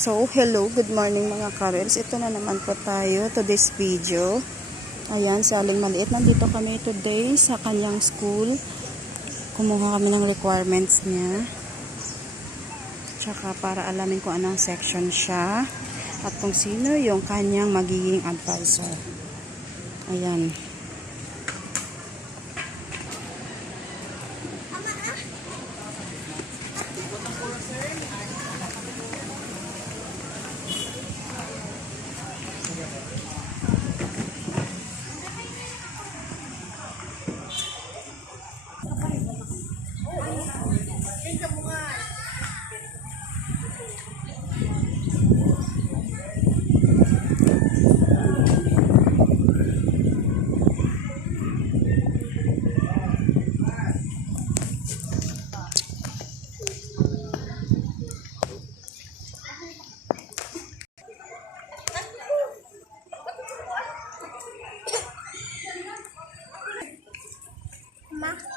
So, hello, good morning mga karels. Ito na naman po tayo to this video. Ayan, si Aling Maliit. Nandito kami today sa kanyang school. Kumuha kami ng requirements niya. Tsaka para alamin kung anong section siya. At kung sino yung kanyang magiging advisor. Ayan. Ma?